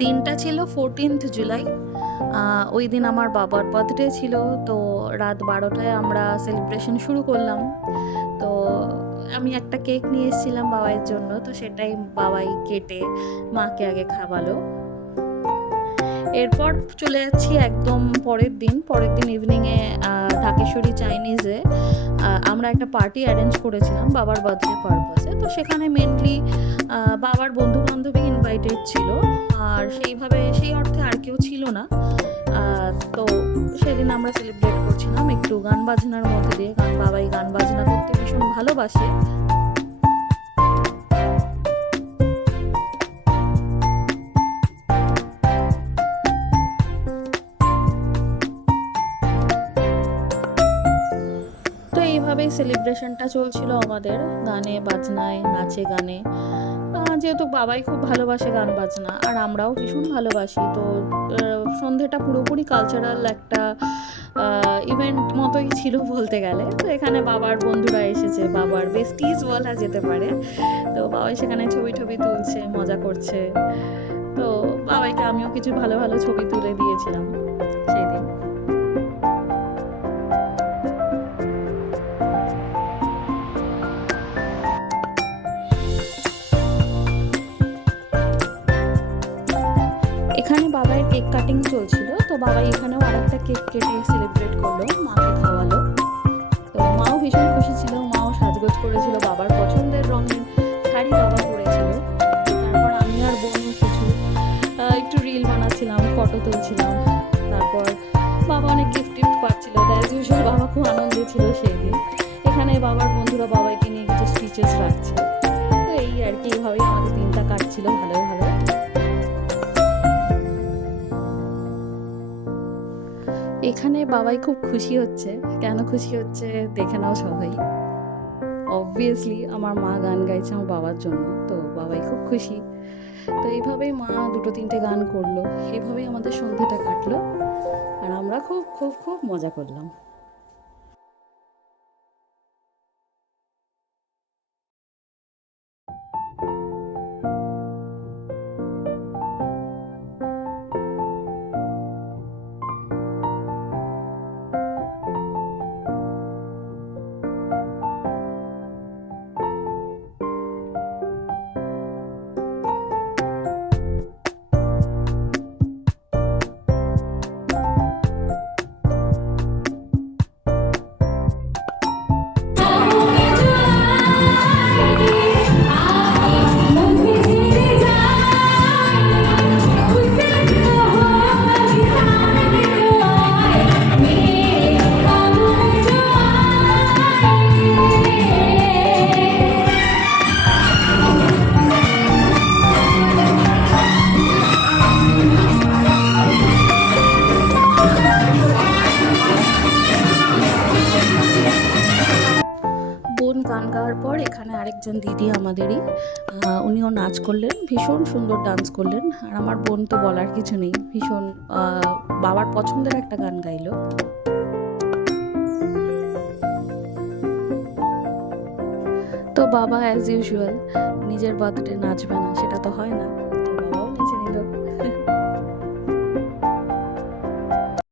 দিনটা ছিল 14th জুলাই। ওই দিন আমার বাবার বার্থডে ছিল। তো রাত 12টায় আমরা সেলিব্রেশন শুরু করলাম। তো আমি একটা কেক নিয়ে এসেছিলাম বাবাইয়ের জন্য, তো সেটাই বাবাই কেটে মাকে আগে খাওয়ালো। এরপর চলে যাচ্ছি একদম পরের দিন ইভিনিংয়ে ঢাকেশ্বরী চাইনিজে আমরা একটা পার্টি অ্যারেঞ্জ করেছিলাম বাবার বার্থডে পারপাসে। তো সেখানে মেনলি বাবার বন্ধু বান্ধবী ইনভাইটেড ছিল, আর সেই অর্থে আর কেউ ছিল না। তো সেদিন আমরা সেলিব্রেট করছিলাম একটু গান বাজনার মধ্যে দিয়ে, কারণ বাবাই গান বাজনা করতে ভীষণ ভালোবাসে। তো এইভাবেই সেলিব্রেশনটা চলছিল আমাদের, গানে বাজনায় নাচে গানে। যেহেতু বাবাই খুব ভালোবাসে গান বাজনা, আর আমরাও ভীষণ ভালোবাসি, তো সন্ধেটা পুরোপুরি কালচারাল একটা ইভেন্ট মতোই ছিল বলতে গেলে। তো এখানে বাবার বন্ধুরা এসেছে, বাবার বেস্টিজ বলা যেতে পারে। তো বাবাই সেখানে ছবি টবি তুলছে, মজা করছে। তো বাবাইকে আমিও কিছু ভালো ভালো ছবি তুলে দিয়েছিলাম সেই দিন। এখানে বাবাইয়ের কেক কাটিং চলছিল, তো বাবাই এখানেও আরেকটা কেক কেটে সেলিব্রেট করলো, মাকে খাওয়ালো। তো মাও ভীষণ খুশি ছিল, মাও সাজগোজ করেছিল, বাবার পছন্দের রঙের শাড়ি বাবা পরেছিল। তারপর আমি আর বোন কিছু একটু রিল বানাচ্ছিলাম, ফটো তুলছিলাম। তারপর বাবা অনেক গিফট পাচ্ছিল, অ্যাজ ইউজুয়াল বাবা খুব আনন্দে ছিল সেই দিন। এখানে বাবার বন্ধুরা বাবাইকে নিয়ে কিছু স্পিচেস রাখছে। তো এই আর কি, এইভাবেই আমাদের দিনটা কাটছিল ভালো ভালো। এখানে বাবাই খুব খুশি হচ্ছে, কেন খুশি হচ্ছে দেখে নাও সবাই। অবভিয়াসলি আমার মা গান গাইছে আমার বাবার জন্য, তো বাবাই খুব খুশি। তো এইভাবেই মা দুটো তিনটে গান করলো, এইভাবেই আমাদের সন্ধ্যাটা কাটলো, আর আমরা খুব খুব খুব মজা করলাম। বোন গান গাওয়ার পর এখানে আরেকজন দিদি আমাদেরই, উনিও নাচ করলেন, ভীষণ সুন্দর ডান্স করলেন। আর আমার বোন তো বলার কিছু নেই, ভীষণ বাবার পছন্দের একটা গান গাইলো। তো বাবা অ্যাজ ইউজুয়াল নিজের বার্থডে নাচবে না, সেটা তো হয় না।